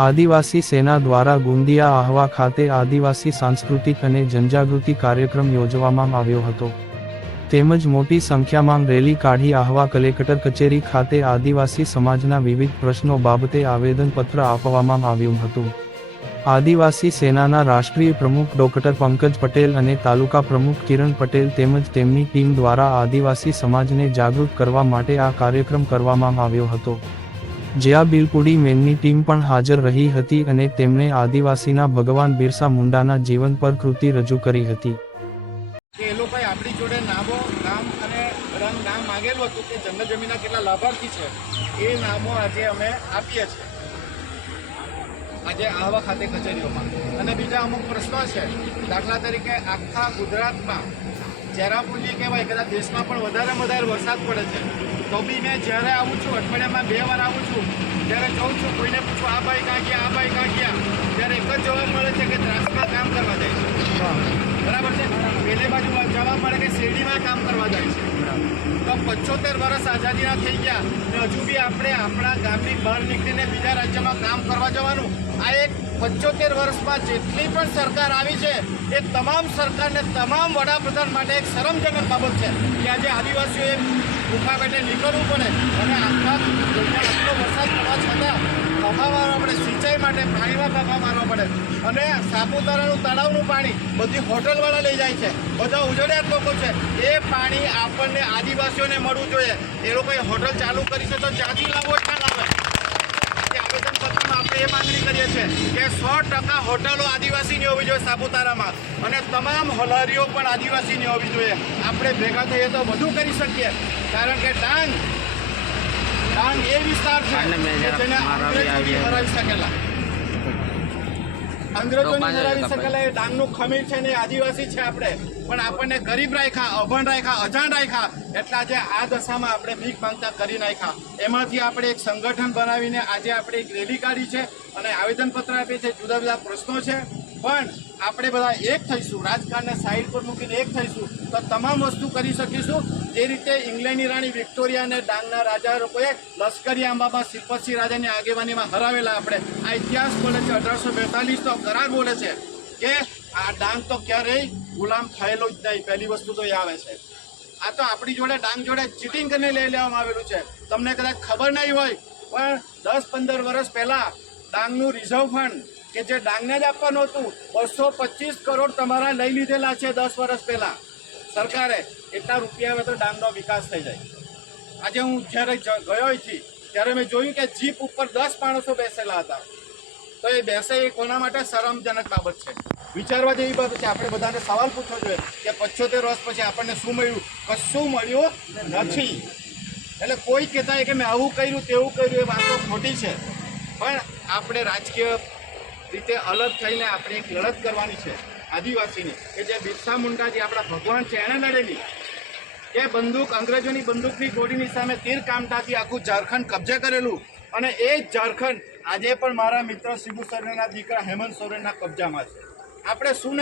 આદિવાસી સેના દ્વારા ગુંદિયા આહવા ખાતે આદિવાસી સાંસ્કૃતિક અને જનજાગૃતિ કાર્યક્રમ યોજવામાં આવ્યો હતો. તેમજ મોટી સંખ્યામાં રેલી કાઢી આહવા કલેક્ટર કચેરી ખાતે આદિવાસી સમાજના વિવિધ પ્રશ્નો બાબતે આવેદનપત્ર આપવામાં આવ્યું હતું. આદિવાસી સેનાના રાષ્ટ્રીય પ્રમુખ ડોક્ટર પંકજ પટેલ અને તાલુકા પ્રમુખ કિરણ પટેલ તેમજ તેમની ટીમ દ્વારા આદિવાસી સમાજને જાગૃત કરવા માટે આ કાર્યક્રમ કરવામાં આવ્યો હતો. જ્યાં બિલકુડી મેનની ટીમ પણ હાજર રહી હતી અને તેમણે આદિવાસીના ભગવાન બિરસા મુંડાના જીવન પર કૃતિ રજૂ કરી હતી. આજે આહવા ખાતે કચેરીઓમાં. અને બીજા અમુક પ્રશ્નો છે. દાખલા તરીકે આખા ગુજરાતમાં ચેરાપુંજી કહેવાય, કદાચ દેશમાં પણ વધારે વધારે વરસાદ પડે છે, તો બી મેં જ્યારે આવું છું, અઠવાડિયામાં બે વાર આવું છું, ત્યારે જોઉં છું, કોઈને પૂછું, આ ભાઈ કાં ગયા, આ ભાઈ કાં ગયા? ત્યારે એક જ જવાબ મળે છે કે ત્રાસમાં કામ કરવા જાય છે. બરાબર છે? બાજુ જવા મળે કે શેરડીમાં કામ કરવા જાય છે. તો પચોતેર વર્ષ આઝાદીના થઈ ગયા ને હજુ બી આપણે આપણા ગામની બહાર નીકળીને બીજા રાજ્યમાં કામ કરવા જવાનું. આ એક પચોતેર વર્ષમાં જેટલી પણ સરકાર આવી છે, એ તમામ સરકારને તમામ વડાપ્રધાન માટે એક શરમજનક બાબત છે કે આજે આદિવાસીઓએ ભૂખા પેટે નીકળવું પડે. અને આખા આટલો વરસાદ પડવા છતાં ફાંફા મારવા પડે, સિંચાઈ માટે પાણીમાં ફાંફા મારવા પડે. અને સાપુતારાનું તળાવનું પાણી બધી હોટલવાળા લઈ જાય છે. બધા ઉજળિયાત લોકો છે. એ પાણી આપણને આદિવાસીઓને મળવું જોઈએ. એ લોકોએ હોટલ ચાલુ કરી છે તો જ્યાંથી લાવો ત્યાં લાવે. આવેદનપત્રમાં આપણે એ માંગણી કરીએ છીએ કે સો ટકા હોટલો આદિવાસીની હોવી જોઈએ સાપુતારામાં. અને તમામ હોલારીઓ પણ આદિવાસીની હોવી જોઈએ. આપણે ભેગા થઈએ તો બધું કરી શકીએ. કારણ કે ડાંગ ડાંગ એ વિસ્તાર છે જેને અંગ્રેજોની હરાવી શકેલા અંગ્રેજોને હરાવી શકેલા એ ડાંગનું ખમીર છે ને આદિવાસી છે આપણે પણ આપણને ગરીબ રાખ્યા અભણ રાખ્યા અજાણ રાખ્યા એટલે આજે આ દશામાં આપણે ભીખ માંગતા કરી નાખ્યા એમાંથી આપણે એક સંગઠન બનાવીને આજે આપણે એક રેલી કાઢી છે અને આવેદનપત્ર આપીએ છીએ જુદા જુદા પ્રશ્નો છે પણ આપણે બધા એક થઈશું, રાજકારણને સાઈડ પર મૂકીને એક થઈશું, તો તમામ વસ્તુ કરી શકીશું. જે રીતે ઇંગ્લેન્ડની રાણી વિક્ટોરિયા અને ડાંગના રાજા લોકોએ લશ્કરી આંબામાં સિપતસિંહ રાજાની આગેવાનીમાં હરાવેલા આપણે. આ ઇતિહાસ બોલે છે, અઢારસો બેતાલીસનો કરાર બોલે છે કે આ ડાંગ તો ક્યારેય ગુલામ થયેલો જ નહીં, પહેલી વસ્તુ તો એ આવે છે. આ તો આપણી જોડે ડાંગ જોડે ચીટિંગ કરીને લઈ લેવામાં આવેલું છે. તમને કદાચ ખબર નહીં હોય, પણ દસ પંદર વર્ષ પહેલાં ડાંગનું રિઝર્વ ફંડ કે જે ડાંગને જ આપવાનું હતું, બસો પચીસ કરોડ તમારા લઈ લીધેલા છે દસ વર્ષ પહેલાં. સરકારે એટલા રૂપિયા હવે તો ડાંગનો વિકાસ થઈ જાય. આજે હું જ્યારે ગયો અહીંથી, ત્યારે મેં જોયું કે જીપ ઉપર દસ માણસો બેસેલા હતા. તો એ બેસે એ કોના માટે? શરમજનક બાબત છે. વિચારવા જેવી બાબત છે. આપણે બધાને સવાલ પૂછવો જોઈએ કે પચોતેર વર્ષ પછી આપણને શું મળ્યું? કશું મળ્યું નથી. એટલે કોઈ કહેતા કે મેં આવું કર્યું, તેવું કર્યું, એ વાતો ખોટી છે. પણ આપણે રાજકીય રીતે અલગ થઈને આપણે એક લડત કરવાની છે આદિવાસીની કે જે બિરસા મુંડા જે આપણા ભગવાન છે એણે લડેલી. એ બંદૂક, અંગ્રેજોની બંદૂકની ગોળીની સામે તીર કામતાથી આખું ઝારખંડ કબજે કરેલું અને એ જ ઝારખંડ આજે પણ મારા મિત્ર શિબુ સોરેનના દીકરા હેમંત સોરેનના કબજામાં છે. આપણે શું